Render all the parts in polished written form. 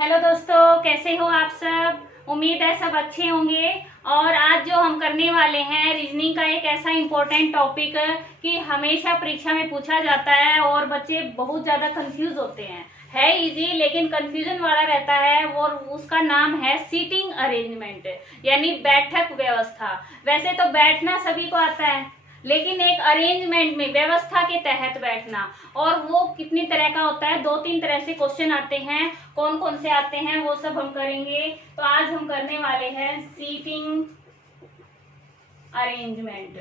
Hello दोस्तों, कैसे हो आप सब। उम्मीद है सब अच्छे होंगे। और आज जो हम करने वाले हैं रीजनिंग का एक ऐसा इम्पोर्टेंट टॉपिक कि हमेशा परीक्षा में पूछा जाता है और बच्चे बहुत ज़्यादा कंफ्यूज होते हैं। है इजी लेकिन कंफ्यूजन वाला रहता है और उसका नाम है सीटिंग अरेंजमेंट, यानी बैठक व्यवस्था। वैसे तो बैठना सभी को आता है, लेकिन एक अरेंजमेंट में व्यवस्था के तहत बैठना, और वो कितनी तरह का होता है। 2-3 तरह से क्वेश्चन आते हैं। कौन कौन से आते हैं वो सब हम करेंगे। तो आज हम करने वाले हैं सीटिंग अरेंजमेंट।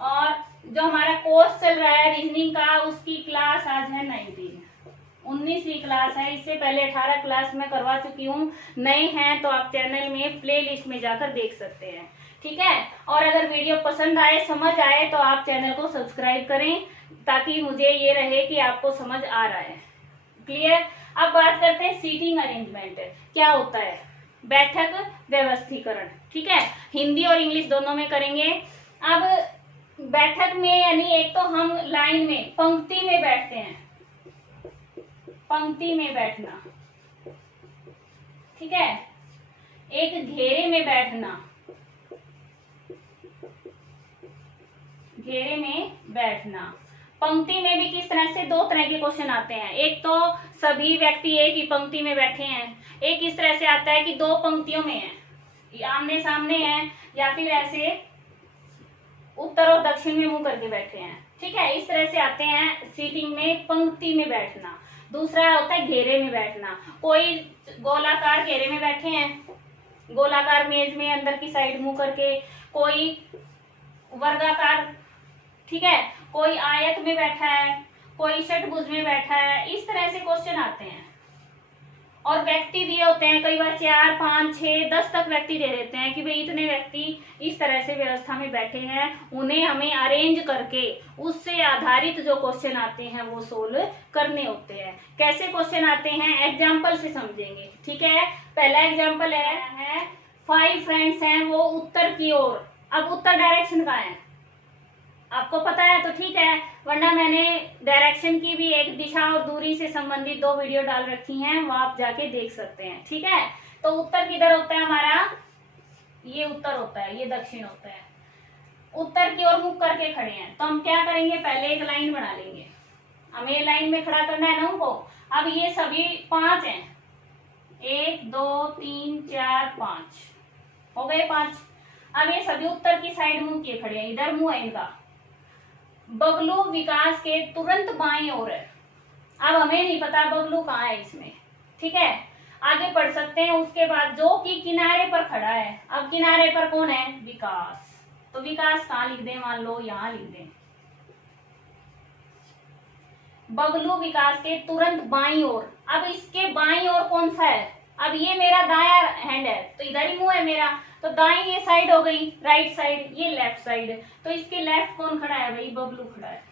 और जो हमारा कोर्स चल रहा है रीजनिंग का, उसकी क्लास आज है 19वीं क्लास है। इससे पहले 18 क्लास में करवा चुकी हूँ। नए हैं तो आप चैनल में प्ले लिस्ट में जाकर देख सकते हैं, ठीक है। और अगर वीडियो पसंद आए, समझ आए, तो आप चैनल को सब्सक्राइब करें ताकि मुझे ये रहे कि आपको समझ आ रहा है। क्लियर। अब बात करते हैं सीटिंग अरेंजमेंट क्या होता है। बैठक व्यवस्थीकरण, ठीक है। हिंदी और इंग्लिश दोनों में करेंगे। अब बैठक में यानी एक तो हम लाइन में पंक्ति में बैठते हैं, पंक्ति में बैठना, ठीक है। एक घेरे में बैठना, घेरे में बैठना। पंक्ति में भी किस तरह से 2 तरह के क्वेश्चन आते हैं। एक तो सभी व्यक्ति एक ही पंक्ति में बैठे हैं। एक इस तरह से आता है कि 2 पंक्तियों में है, आमने सामने है, या फिर ऐसे उत्तर और दक्षिण में मुंह करके बैठे हैं, ठीक है। इस तरह से आते हैं सीटिंग में, पंक्ति में बैठना। दूसरा होता है घेरे में बैठना। कोई गोलाकार घेरे में बैठे हैं, गोलाकार मेज में अंदर की साइड मुंह करके, कोई वर्गाकार, ठीक है, कोई आयत में बैठा है, कोई षटभुज में बैठा है। इस तरह से क्वेश्चन आते हैं। और व्यक्ति दिए होते हैं, कई बार 4, 5, 6, 10 तक व्यक्ति दे देते हैं कि भाई इतने व्यक्ति इस तरह से व्यवस्था में बैठे हैं। उन्हें हमें अरेंज करके उससे आधारित जो क्वेश्चन आते हैं वो सोल्व करने होते हैं। कैसे क्वेश्चन आते हैं एग्जाम्पल से समझेंगे, ठीक है। पहला एग्जाम्पल है 5 फ्रेंड्स हैं वो उत्तर की ओर। अब उत्तर डायरेक्शन का है, आपको पता है तो ठीक है, वरना मैंने डायरेक्शन की भी एक दिशा और दूरी से संबंधित 2 वीडियो डाल रखी हैं, वो आप जाके देख सकते हैं, ठीक है। तो उत्तर किधर होता है हमारा, ये उत्तर होता है, ये दक्षिण होता है। उत्तर की ओर मुख करके खड़े हैं तो हम क्या करेंगे, पहले एक लाइन बना लेंगे। हमें लाइन में खड़ा करना है ना उनको। अब ये सभी 5 हैं, 1 2 3 4 5 हो गए 5। अब ये सभी उत्तर की साइड मुंह किए खड़े हैं, इधर मुंह है इनका। बबलू विकास के तुरंत बाएं ओर है। अब हमें नहीं पता बबलू कहाँ है इसमें, ठीक है। आगे बढ़ सकते हैं। उसके बाद जो कि किनारे पर खड़ा है, अब किनारे पर कौन है, विकास। तो विकास कहाँ लिख दें, मान लो यहाँ लिख दें। बबलू विकास के तुरंत बाईं ओर। अब इसके बाईं ओर कौन सा है, अब ये मेरा दाया हैंड है तो इधर ही मुंह है मेरा, तो दाई ये साइड हो गई, राइट साइड, ये लेफ्ट साइड। तो इसके लेफ्ट कौन खड़ा है, भाई बबलू खड़ा है,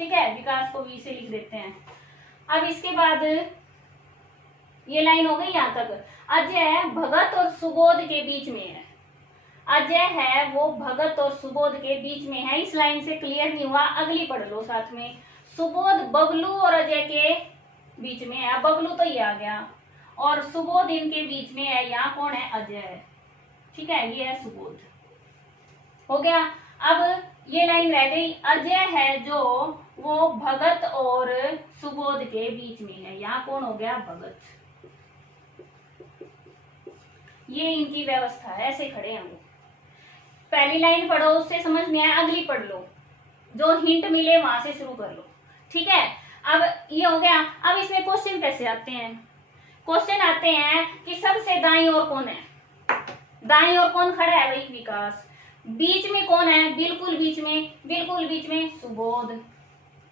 ठीक है। विकास को वी से लिख देते हैं। अब इसके बाद ये लाइन हो गई यहां तक। अजय भगत और सुबोध के बीच में है। अजय है वो भगत और सुबोध के बीच में है। इस लाइन से क्लियर नहीं हुआ, अगली पढ़ लो साथ में। सुबोध बबलू और अजय के बीच में है। अब बबलू तो ये आ गया, और सुबोध इनके बीच में है। यहाँ कौन है, अजय, ठीक है, ये है सुबोध, हो गया। अब ये लाइन रह गई, अजय है जो वो भगत और सुबोध के बीच में है। यहाँ कौन हो गया, भगत। ये इनकी व्यवस्था है, ऐसे खड़े हैं वो। पहली लाइन पढ़ो, उससे समझ नहीं आया अगली पढ़ लो, जो हिंट मिले वहां से शुरू कर लो, ठीक है। अब ये हो गया। अब इसमें क्वेश्चन कैसे आते हैं, क्वेश्चन आते हैं कि सबसे दाईं ओर कौन है। दाईं ओर कौन खड़ा है, भाई विकास। बीच में कौन है, बिल्कुल बीच में, बिल्कुल बीच में सुबोध,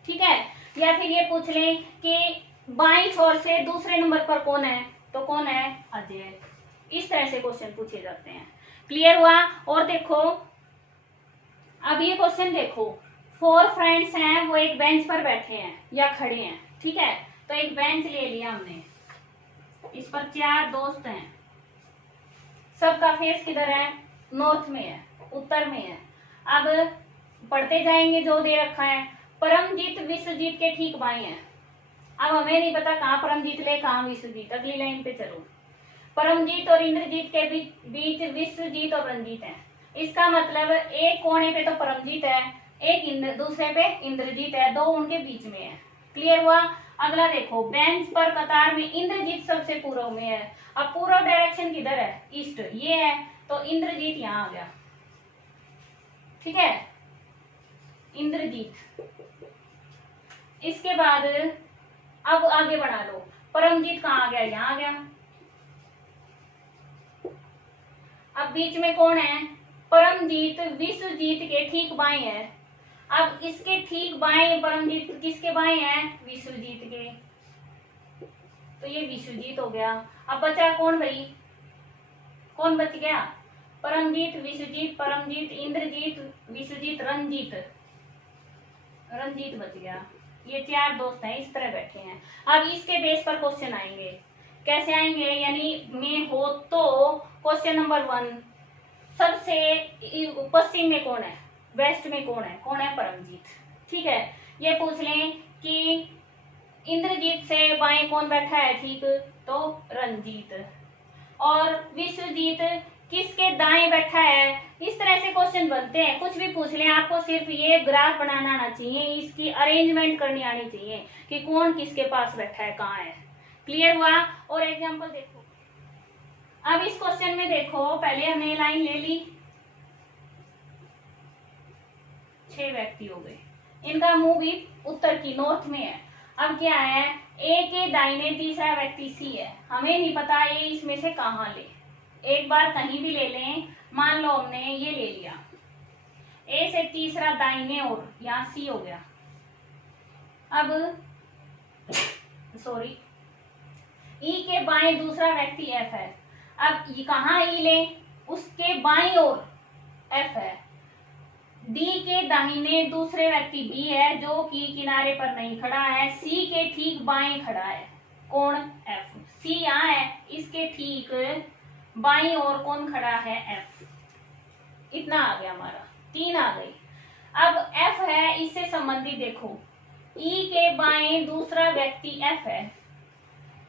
ठीक है। या फिर ये पूछ लें कि बाईं छोर से दूसरे नंबर पर कौन है, तो कौन है, अजय। इस तरह से क्वेश्चन पूछे जाते हैं। क्लियर हुआ। और देखो अब ये क्वेश्चन देखो, 4 फ्रेंड्स हैं वो एक बेंच पर बैठे हैं या खड़े हैं, ठीक है। तो एक बेंच ले लिया हमने, इस पर 4 दोस्त हैं। सबका फेस किधर है, नॉर्थ में है, उत्तर में है। अब पढ़ते जाएंगे जो दे रखा है। परमजीत विश्वजीत के ठीक बाएं है, अब हमें नहीं पता कहाँ परमजीत ले कहाँ विश्वजीत। अगली लाइन पे चलो। परमजीत और इंद्रजीत के बीच विश्वजीत और रंजीत है। इसका मतलब एक कोने पे तो परमजीत है, एक दूसरे पे इंद्रजीत है, दो उनके बीच में है। क्लियर हुआ। अगला देखो, बेंच पर कतार में इंद्रजीत सबसे पूर्व में है। अब पूर्व डायरेक्शन किधर है? ईस्ट, ये है, तो इंद्रजीत यहाँ आ गया। ठीक है, इंद्रजीत। इसके बाद अब आगे बढ़ा लो, परमजीत कहाँ आ गया? यहाँ आ गया। अब बीच में कौन है? परमजीत विश्वजीत के ठीक बाएं है। अब इसके ठीक बाएं परमजीत किसके बाएं है? विश्वजीत के, तो ये विश्वजीत हो गया। अब बचा कौन भाई? कौन बच गया? परमजीत, विश्वजीत, परमजीत, इंद्रजीत, विश्वजीत, रंजीत। रंजीत बच गया। ये चार दोस्त हैं, इस तरह बैठे हैं। अब इसके बेस पर क्वेश्चन आएंगे। कैसे आएंगे? यानी में हो तो क्वेश्चन नंबर 1, सबसे पश्चिम में कौन है? वेस्ट में कौन है? कौन है? परमजीत। ठीक है, ये पूछ लें कि इंद्रजीत से बाएं कौन बैठा है? ठीक, तो रंजीत। और विश्वजीत किसके दाएं बैठा है? इस तरह से क्वेश्चन बनते हैं। कुछ भी पूछ लें, आपको सिर्फ ये ग्राफ बनाना आना चाहिए, इसकी अरेंजमेंट करनी आनी चाहिए कि कौन किसके पास बैठा है, कहाँ है। क्लियर हुआ। और एग्जांपल देखो। अब इस क्वेश्चन में देखो, पहले हमने लाइन ले ली, 6 व्यक्ति हो गए, इनका मुंह भी उत्तर की नॉर्थ में है। अब क्या है? ए के दाहिने तीसरा व्यक्ति सी है, हमें नहीं पता ए इसमें से कहाँ ले। एक बार कहीं भी ले लें, मान लो हमने ये ले लिया, ए से तीसरा दाहिने और यहाँ सी हो गया। अब सॉरी, ई के बाएं दूसरा व्यक्ति एफ है। अब ये कहाँ ई ले? उसके बाईं ओर एफ है। डी के दाहिने दूसरे व्यक्ति बी है, जो कि किनारे पर नहीं खड़ा है, सी के ठीक बाएं खड़ा है। कौन? एफ। सी यहाँ है, इसके ठीक बाईं ओर कौन खड़ा है? एफ। इतना आ गया हमारा, 3 आ गई। अब एफ है, इससे संबंधित देखो, ई के बाएं दूसरा व्यक्ति एफ है,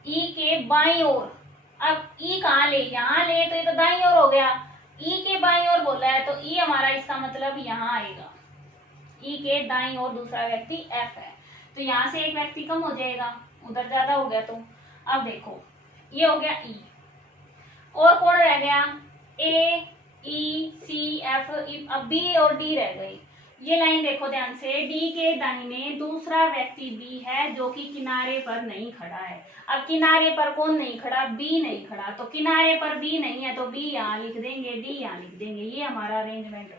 ई के बाईं ओर। अब ई कहाँ ले? यहाँ ले, तो ये तो दाईं ओर हो गया। ई के बाईं ओर बोला है, तो ई हमारा इसका मतलब यहाँ आएगा। ई के दाईं ओर दूसरा व्यक्ति एफ है, तो यहाँ से एक व्यक्ति कम हो जाएगा, उधर ज्यादा हो गया। तो अब देखो, ये हो गया ई, और कौन रह गया? ए, ई, सी, एफ। अब बी और डी रह गई। ये लाइन देखो ध्यान से, डी के दाहिने दूसरा व्यक्ति बी है, जो कि किनारे पर नहीं खड़ा है। अब किनारे पर कौन नहीं खड़ा? बी नहीं खड़ा, तो किनारे पर बी नहीं है, तो बी यहाँ लिख देंगे, डी यहाँ लिख देंगे। ये हमारा अरेंजमेंट।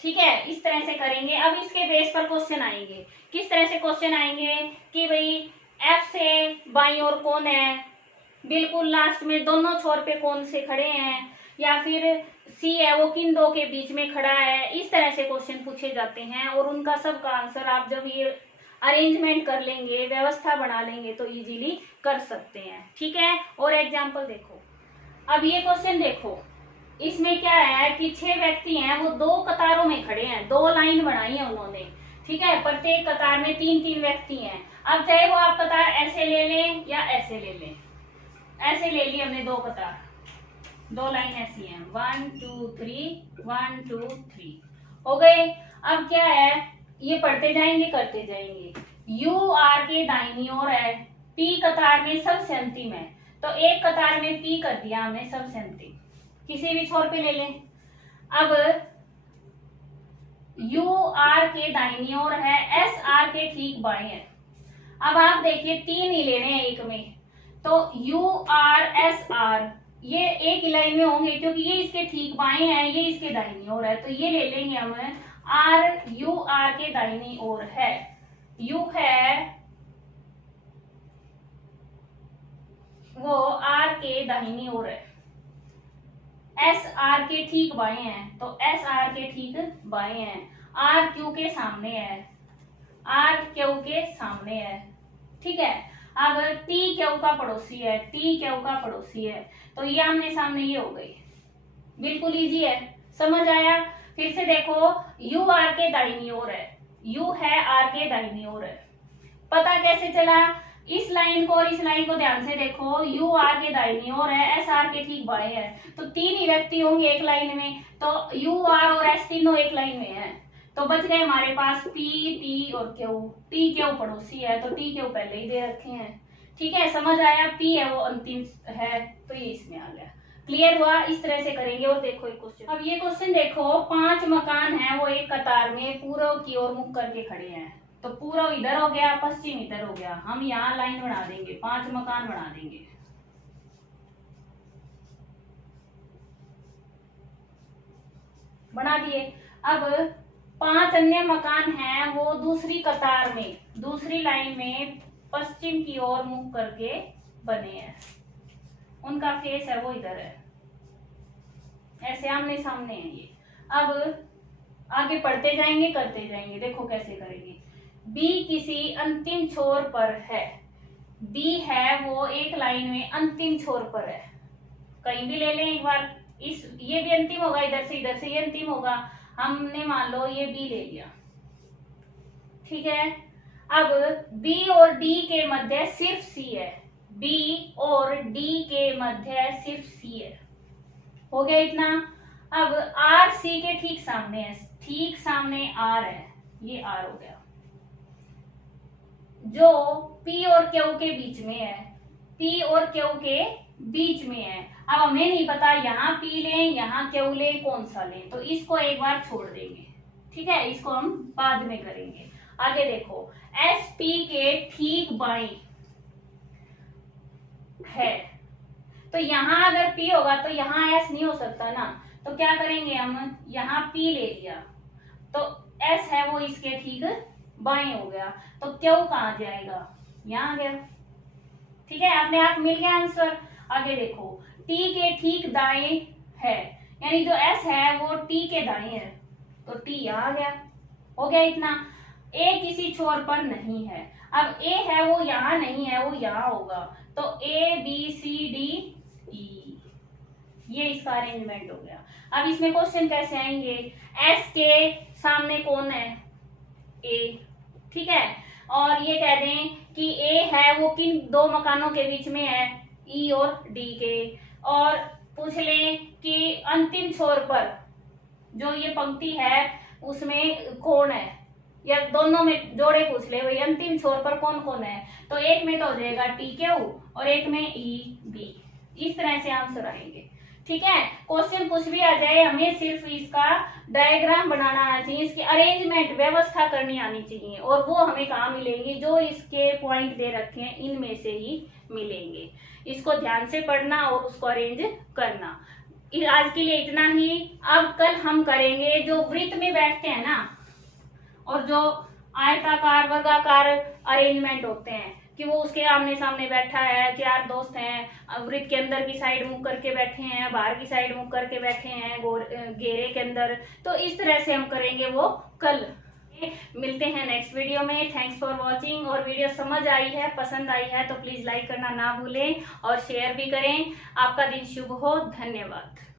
ठीक है, इस तरह से करेंगे। अब इसके बेस पर क्वेश्चन आएंगे। किस तरह से क्वेश्चन आएंगे कि भाई एफ से बाईं ओर कौन है, बिल्कुल लास्ट में दोनों छोर पे कौन से खड़े हैं, या फिर सी है वो किन दो के बीच में खड़ा है। इस तरह से क्वेश्चन पूछे जाते हैं, और उनका सबका आंसर आप जब ये अरेंजमेंट कर लेंगे, व्यवस्था बना लेंगे, तो इजीली कर सकते हैं। ठीक है, और एग्जांपल देखो। अब ये क्वेश्चन देखो, इसमें क्या है कि 6 व्यक्ति हैं, वो 2 कतारों में खड़े हैं, 2 लाइन बनाई है उन्होंने। ठीक है, प्रत्येक कतार में 3-3 व्यक्ति हैं। अब चाहे वो आप कतार ऐसे ले लें या ऐसे ले लें, ऐसे ले ली हमने 2 कतार, 2 लाइन ऐसी हैं, 1 2 3 1 2 3 हो गए। अब क्या है, ये पढ़ते जाएंगे करते जाएंगे। यू आर के दाहिनी ओर है, पी कतार में सबसे अंतिम है, तो एक कतार में पी कर दिया हमने सबसे अंतिम, किसी भी छोर पे ले लें। अब यू आर के दाहिनी ओर है, एस आर के ठीक बाएं है। अब आप देखिए 3 ही लेने हैं एक में, तो यू आर एस आर ये एक ही लाइन में होंगे, क्योंकि ये इसके ठीक बाएं है, ये इसके दाहिनी ओर है, तो ये ले लेंगे हम। आर यू आर के दाहिनी ओर है, यू है वो आर के दाहिनी ओर है, एस आर के ठीक बाएं हैं, तो एस आर के ठीक बाएं हैं, आर क्यू के सामने है, आर क्यू के सामने है। ठीक है, अब टी क्यू का पड़ोसी है, टी क्यू का पड़ोसी है, तो ये आमने सामने ये हो गई। बिल्कुल इजी है, समझ आया। फिर से देखो, यू आर के दाहिनी ओर है, यू है आर के दाहिनी ओर है, पता कैसे चला? इस लाइन को और इस लाइन को ध्यान से देखो, यू आर के दाहिनी ओर है, एस आर के ठीक बाएं है, तो 3 ही व्यक्ति होंगे एक लाइन में, तो यू आर और एस तीनों एक लाइन में है। तो बच गए हमारे पास पी, टी और क्यू। टी क्यू पड़ोसी है, तो टी क्यू पहले ही दे रखे हैं। ठीक है, समझ आया? पी है वो अंतिम है, तो ये इसमें आ गया। क्लियर हुआ? इस तरह से करेंगे। और देखो एक क्वेश्चन, अब ये क्वेश्चन देखो, 5 मकान हैं वो एक कतार में पूर्व की ओर मुख करके खड़े हैं। तो पूर्व इधर हो गया, पश्चिम इधर हो गया। हम यहाँ लाइन बना देंगे, 5 मकान बना देंगे। बना दिए। अब 5 अन्य मकान हैं वो दूसरी कतार में, दूसरी लाइन में पश्चिम की ओर मुख करके बने हैं। उनका फेस है वो इधर है, ऐसे आमने सामने है ये। अब आगे पढ़ते जाएंगे, करते जाएंगे। देखो कैसे करेंगे। बी किसी अंतिम छोर पर है। बी है वो एक लाइन में अंतिम छोर पर है। कहीं भी ले लें एक बार, इस ये भी अंतिम होगा, इधर से ये अंतिम होगा। हमने मान लो ये बी ले लिया, ठीक है। अब बी और डी के मध्य सिर्फ सी है। बी और डी के मध्य सिर्फ सी है। हो गया इतना। अब आर सी के ठीक सामने है, ठीक सामने आर है, ये आर हो गया, जो पी और क्यू के बीच में है। पी और क्यू के बीच में है। अब हमें नहीं पता यहाँ पी लें यहाँ क्यू लें, कौन सा लें, तो इसको एक बार छोड़ देंगे, ठीक है। इसको हम बाद में करेंगे। आगे देखो, एस पी के ठीक बाई है, तो यहाँ अगर P होगा तो यहाँ S नहीं हो सकता ना, तो क्या करेंगे हम, यहाँ P ले लिया, तो S है वो इसके ठीक बाएं हो गया, तो Q कहाँ जाएगा, यहाँ आ गया, ठीक है। अपने आप मिल गया आंसर। आगे देखो, T के ठीक दाएं है, यानी जो S है वो T के दाएं है, तो T यहाँ आ गया। हो गया इतना। A किसी छोर पर नहीं है। अब A है वो यहाँ नहीं है, वो यहाँ होगा, तो A B C D E, ये इसका अरेंजमेंट हो गया। अब इसमें क्वेश्चन कैसे आएंगे? S के सामने कौन है? A, ठीक है। और ये कह दें कि A है वो किन दो मकानों के बीच में है, E और D के, और पूछ लें कि अंतिम छोर पर जो ये पंक्ति है उसमें कौन है, या दोनों में जोड़े पूछ ले भाई, अंतिम छोर पर कौन कौन है, तो एक में तो हो जाएगा टी क्यू और एक में ई बी। इस तरह से आंसर आएंगे, ठीक है। क्वेश्चन कुछ भी आ जाए, हमें सिर्फ इसका डायग्राम बनाना आना चाहिए, इसकी अरेंजमेंट व्यवस्था करनी आनी चाहिए, और वो हमें कहाँ मिलेंगी, जो इसके पॉइंट दे रखे हैं इनमें से ही मिलेंगे। इसको ध्यान से पढ़ना और उसको अरेंज करना। आज के लिए इतना ही। अब कल हम करेंगे जो वृत्त में बैठते हैं ना, और जो आयताकार वर्गाकार अरेंजमेंट होते हैं, कि वो उसके आमने सामने बैठा है, 4 दोस्त हैं, वृत्त के अंदर की साइड मुंह करके बैठे हैं, बाहर की साइड मुंह करके बैठे हैं घेरे के अंदर, तो इस तरह से हम करेंगे वो कल। मिलते हैं नेक्स्ट वीडियो में। Thanks for watching. और वीडियो समझ आई है, पसंद आई है तो प्लीज लाइक करना ना भूलें और शेयर भी करें। आपका दिन शुभ हो। धन्यवाद।